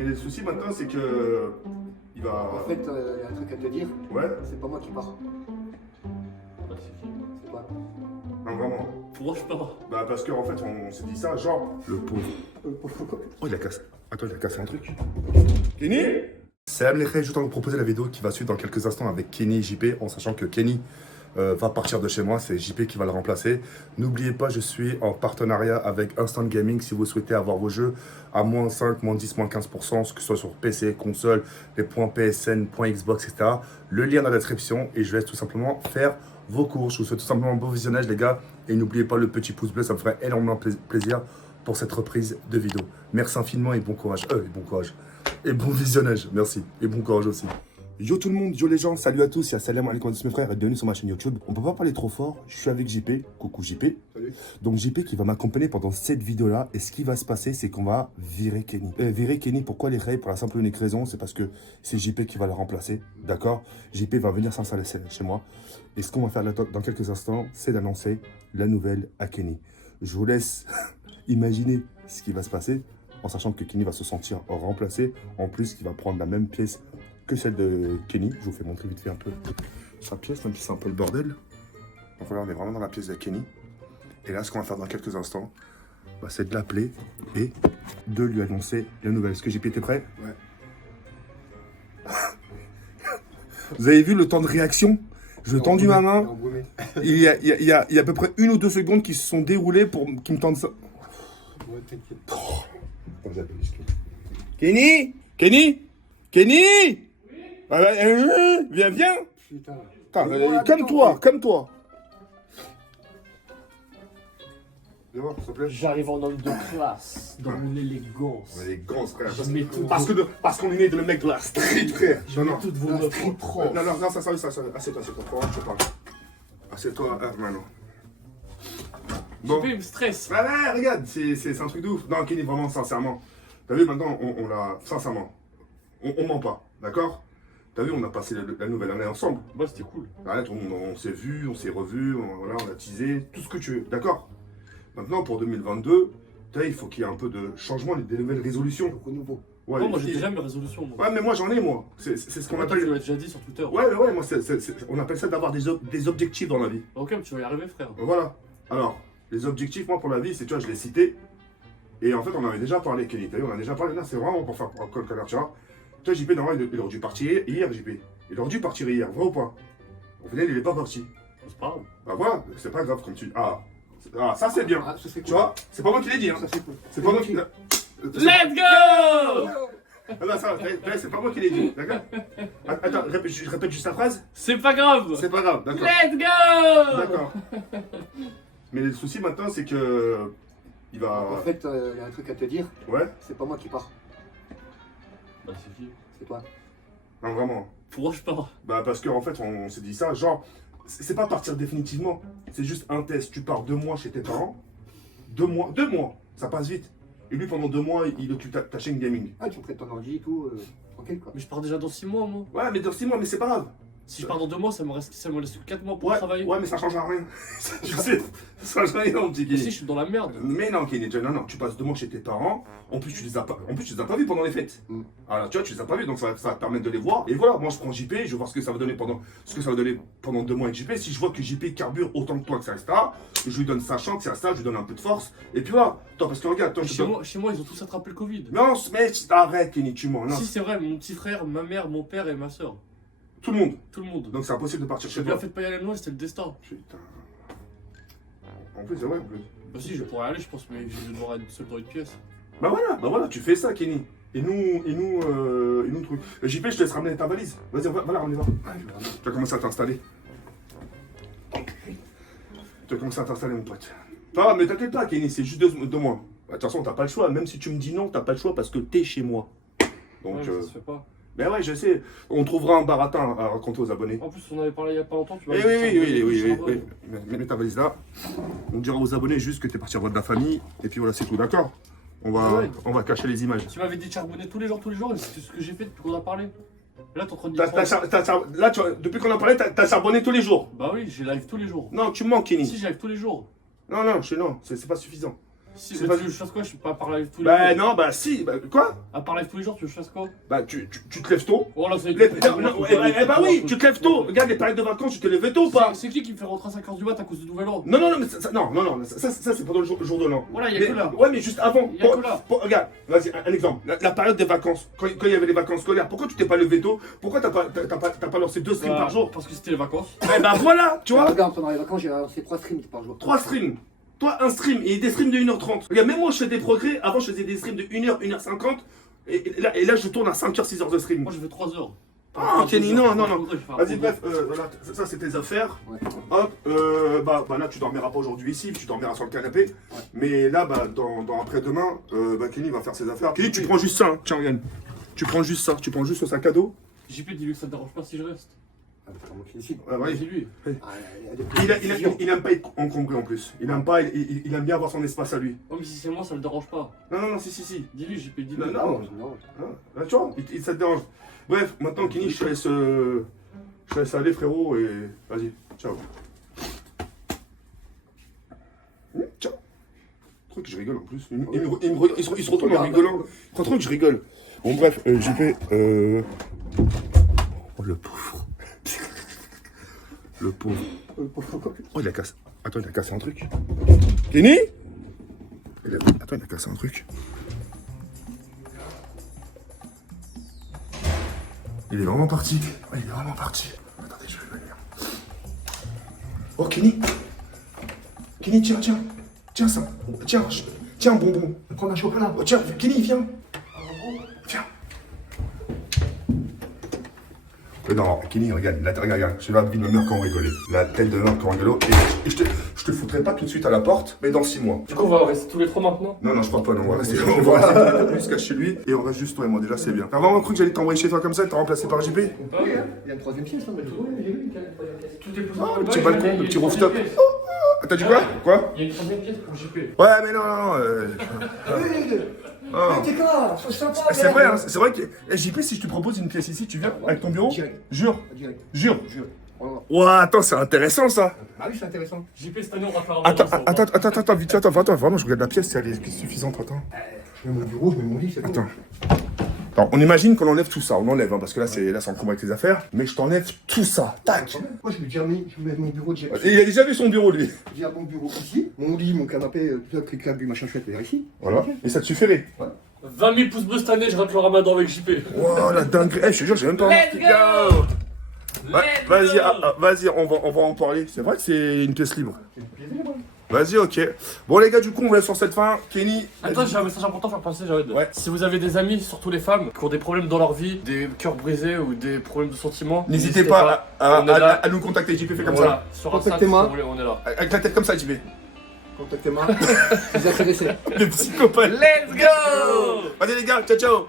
Mais le souci maintenant, c'est que. Il va. En fait, il y a un truc à te dire. Ouais. C'est pas moi qui pars. Bah, c'est qui? C'est quoi? Non, vraiment. Pourquoi je pars? Bah, parce qu'en fait, on s'est dit ça, genre. Le pauvre. Oh, il a cassé. Attends, il a cassé un truc. Kenny? Salam les frères, je vais vous proposer la vidéo qui va suivre dans quelques instants avec Kenny et JP, en sachant que Kenny va partir de chez moi, c'est JP qui va le remplacer. N'oubliez pas, je suis en partenariat avec Instant Gaming si vous souhaitez avoir vos jeux à moins 5, moins 10, moins 15%, que ce soit sur PC, console, les points PSN, points Xbox, etc. Le lien dans la description et je laisse tout simplement faire vos courses. Je vous souhaite tout simplement un bon visionnage les gars et n'oubliez pas le petit pouce bleu, ça me ferait énormément plaisir pour cette reprise de vidéo. Merci infiniment et bon courage. Et bon visionnage, merci. Et bon courage aussi. Yo tout le monde, yo les gens, salut à tous, salam alaikum mes frères et bienvenue sur ma chaîne YouTube. On peut pas parler trop fort, je suis avec JP, coucou JP. Salut. Donc JP qui va m'accompagner pendant cette vidéo là et ce qui va se passer c'est qu'on va virer Kenny. Virer Kenny, pourquoi les rayes? Pour la simple et unique raison, c'est parce que c'est JP qui va le remplacer, d'accord? JP va venir s'installer chez moi et ce qu'on va faire là, dans quelques instants, c'est d'annoncer la nouvelle à Kenny. Je vous laisse imaginer ce qui va se passer en sachant que Kenny va se sentir remplacé, en plus qu'il va prendre la même pièce que celle de Kenny. Je vous fais montrer vite fait un peu sa pièce, même si c'est un peu le bordel. Donc voilà, on est vraiment dans la pièce de Kenny. Et là, ce qu'on va faire dans quelques instants, bah, c'est de l'appeler et de lui annoncer la nouvelle. Est-ce que JP était prêt? Ouais. Vous avez vu le temps de réaction? Je tendu ma main. Il y a à peu près 1 ou 2 secondes qui se sont déroulées pour qu'il me tende ça. Ouais, t'inquiète. Kenny? Kenny? Kenny? Viens. Putain. Putain, comme toi. Viens voir, s'il te plaît. J'arrive en homme de classe, dans mon élégance. Élégance, frère. Je mets tout. Parce qu'on est né de le mec de la street, frère. Je mets toutes vos meufs en transe. Non, ça. Assieds-toi. Je parle. Assieds-toi, maintenant. JP, il me stresse. Ouais, regarde, c'est un truc de ouf. Non, Kenny, vraiment, sincèrement. T'as vu, maintenant, on l'a. Sincèrement. On ment pas, d'accord? T'as vu, on a passé la nouvelle année ensemble. Ouais, c'était cool. Arrête, on s'est vu, on s'est revu, voilà, on a teasé, tout ce que tu veux, d'accord? Maintenant, pour 2022, il faut qu'il y ait un peu de changement, des nouvelles résolutions. Renouveau. Ouais, Non, moi j'ai déjà mes résolutions. Moi. Ouais, mais moi j'en ai, moi. C'est ce qu'on Toi, appelle. tu l'as déjà dit sur Twitter. Ouais, moi, on appelle ça d'avoir des objectifs dans la vie. Ok, mais tu vas y arriver, frère. Voilà. Alors, les objectifs, moi, pour la vie, c'est, tu vois, je l'ai cité. Et en fait, on avait déjà parlé, Kenny. T'as vu, on a déjà parlé. Là, c'est vraiment pour faire un col canard, tu vois. Toi, JP, normalement, il aurait dû partir hier, JP. Il aurait dû partir hier, vrai ou pas? Au final, il est pas parti. C'est pas grave. Bah voilà, c'est pas grave comme tu. Ah, ça c'est bien. Ah, ça c'est cool. Tu vois, c'est pas moi qui l'ai dit, hein. Ça c'est cool. C'est pas moi qui. Let's go! Ah non, ça, c'est pas moi qui l'ai dit, d'accord? Attends, je répète juste la phrase. C'est pas grave! C'est pas grave, d'accord. Let's go! D'accord. Mais le souci maintenant, c'est que. Il va. En fait, il y a un truc à te dire. Ouais? C'est pas moi qui pars. Bah, c'est qui? C'est toi. Non, vraiment. Pourquoi je pars? Bah, parce qu'en fait, on s'est dit ça, genre. C'est pas partir définitivement. C'est juste un test. Tu pars 2 mois chez tes parents. 2 mois. 2 mois. Ça passe vite. Et lui, pendant 2 mois, il occupe ta chaîne gaming. Ah, tu prêtes ton ordi et tout, tranquille quoi. Mais je pars déjà dans 6 mois, moi. Ouais, mais dans 6 mois, mais c'est pas grave. Si je pars dans 2 mois, ça me laisse 4 mois pour Ouais, travailler. ouais, mais ça change rien. Tu sais, ça change rien, mon petit Mais si, Kenny. je suis dans la merde. Mais non, Kenny, non, tu passes 2 mois chez tes parents. En plus, tu les as pas vus pendant les fêtes. Mm. Alors, tu vois, tu les as pas vus, donc ça va te permettre de les voir. Et voilà, moi, je prends JP, je vais voir ce que ça va donner pendant 2 mois avec JP. Si je vois que JP carbure autant que toi, etc., je lui donne sa chance, c'est ça, je lui donne un peu de force. Et puis voilà. Attends, parce que regarde, toi, Chez moi, ils ont tous attrapé le Covid. Non, mais arrête, Kenny, tu mens. Non, Si, c'est vrai, mon petit frère, ma mère, mon père et ma soeur. tout le monde. Tout le monde. Donc, c'est impossible de partir J'ai chez bien toi. fait de pas y aller loin, c'était le destin. Putain. En plus, c'est vrai, en plus. Bah si, je pourrais aller, je pense, mais je vais devoir être seul dans une pièce. Bah voilà, tu fais ça, Kenny. Et nous, truc. JP, je te laisse ramener ta valise. Vas-y, voilà, on y va. Tu vas commencer à t'installer. Tu vas commencer à t'installer, mon pote. Ah, mais t'inquiète pas, Kenny, c'est juste 2 mois. Bah, de toute façon, t'as pas le choix. Même si tu me dis non, t'as pas le choix parce que t'es chez moi. Donc, Ouais, mais ça se fait pas. ben ouais, je sais. On trouvera un baratin à raconter aux abonnés. En plus, on avait parlé il y a pas longtemps, tu vois. Oui. Mets ta valise là. On dira aux abonnés juste que t'es parti voir de la famille. Et puis voilà, c'est tout, d'accord? On va cacher les images. Tu m'avais dit de charbonner tous les jours, et c'est ce que j'ai fait depuis qu'on a parlé. Là, t'es en train de Là, tu vois, depuis qu'on a parlé, t'as charbonné tous les jours. Bah oui, j'ai live tous les jours. Non, tu mens, Kenny. Si, j'ai live tous les jours. Non, c'est pas suffisant. Si, C'est mais pas- tu veux que je fasse quoi? Je suis pas à part live tous les Bah jours. non, bah si, bah quoi? À part live tous les jours, tu veux que je fasse quoi? Bah tu te lèves tôt. Oh là, c'est. Eh bah oui, tu te lèves tôt. Regarde les périodes de vacances, tu te lèves tôt ou pas? C'est qui me fait rentrer à 5h du mat à cause du nouvel an? Non, mais ça c'est pendant le jour de l'an. Voilà, y'a Mais- que là. Ouais, mais juste avant. Y a que là. Regarde, vas-y, un exemple. La période des vacances, quand il y avait les vacances scolaires, pourquoi tu t'es pas levé tôt? Pourquoi t'as pas lancé 2 streams Bah, par jour? Parce que c'était les vacances. Eh bah voilà, tu vois? Regarde, pendant les vacances, j'ai lancé 3 streams par jour. 3 streams. Toi, un stream et des streams de 1h30. Regarde, même moi, je fais des progrès. Avant, je faisais des streams de 1h, 1h50. Et là, je tourne à 5h, 6h de stream. Moi, je fais 3 heures. Ah, Kenny, non. Je vais faire un Vas-y, progrès. bref, voilà, ça c'est tes affaires. Ouais. Hop, bah là, tu dormiras pas aujourd'hui ici, tu dormiras sur le canapé. Mais là, bah, dans après-demain, Kenny va faire ses affaires. Kenny, tu prends juste ça, hein. Tiens, regarde. Tu prends juste ça, tu prends juste ce sac à dos. JP, dis-lui que ça te dérange pas si je reste. Ah, c'est moi qui décide. Ouais. Dis-lui. Il aime pas être encombré en plus. Il aime pas, il aime bien avoir son espace à lui. Oh, mais si c'est moi, ça le dérange pas. Non, si. Dis-lui, JP, dis-lui. Non, Non, non. Là, tu vois, ça te dérange. Bref, maintenant, Kenny, je te laisse aller, frérot, et vas-y, ciao. Ciao. Truc, je rigole en plus. Il se retourne en rigolant. Trop que je rigole. Bon, bref, JP, Oh, le pauvre. Le pauvre. Oh, il a cassé. Attends, il a cassé un truc. Kenny? Attends, il a cassé un truc. Il est vraiment parti. Ouais, il est vraiment parti. Attendez, je vais venir. Oh, Kenny. Kenny, tiens. Tiens ça. Tiens, un bonbon. Prends un chocolat. Oh, tiens, Kenny, viens. Tiens. Non, Kenny, regarde, c'est la vie de ma mère quand on rigolait. La tête de ma mère quand on rigolait. Et je te foutrais pas tout de suite à la porte, mais dans 6 mois. Du coup, on va rester tous les 3 maintenant. Non, je crois pas, non, on va rester jusqu'à chez lui et on reste juste toi et moi, déjà c'est bien. T'as vraiment cru que j'allais t'envoyer chez toi comme ça et t'as remplacé par JP? Oui, hein. Il y a une 3ème pièce, hein, mais tout. J'ai vu qu'il y a une 3ème pièce. Tout est poussé. Oh, le petit balcon, le petit rooftop. T'as dit quoi? Il y a une 3ème pièce pour JP. Ouais, mais non. Ah, t'es quoi? C'est sympa. C'est vrai, hein, c'est vrai que JP, si je te propose une pièce ici, tu viens avec ton bureau? Direct. Jure. Direct. Jure. Voilà. Ouah, attends, c'est intéressant ça. Ah oui, c'est intéressant. JP, cette année, on va faire un Attends, vite, attends, vraiment, je regarde la pièce, si elle est suffisante, attends. Je mets mon bureau, je mets mon lit, c'est tout. Attends. Alors, on imagine qu'on enlève tout ça, on enlève, hein, parce que là, c'est encombré avec tes affaires, mais je t'enlève tout ça, tac. Moi, je lui ai déjà mis, je mets mon bureau direct. Et il a déjà vu son bureau, lui. J'ai un bon bureau ici, mon lit, mon canapé, tout ça, clic-clac, du machin chouette, vers ici. Voilà, et ça te suffirait. 20 000 pouces bleus cette année, je rate le ramadan avec JP. Wow, la dinguerie. Je te jure, j'ai même pas envie. Let's go! Vas-y, on va en parler. C'est vrai que c'est une pièce libre. Vas-y, ok. Bon, les gars, du coup, on vous laisse sur cette fin. Kenny. Attends, j'ai un message important à faire passer, Jared. Ouais. Si vous avez des amis, surtout les femmes, qui ont des problèmes dans leur vie, des cœurs brisés ou des problèmes de sentiments, N'hésitez pas on est là. à nous contacter. JP fait comme Voilà, sur Insta, si Contactez-moi. vous voulez, on est là. ça. Avec la tête comme ça, JP. Contactez-moi. Les intéressés. Le psychopathe. Let's go! Vas-y, les gars, ciao.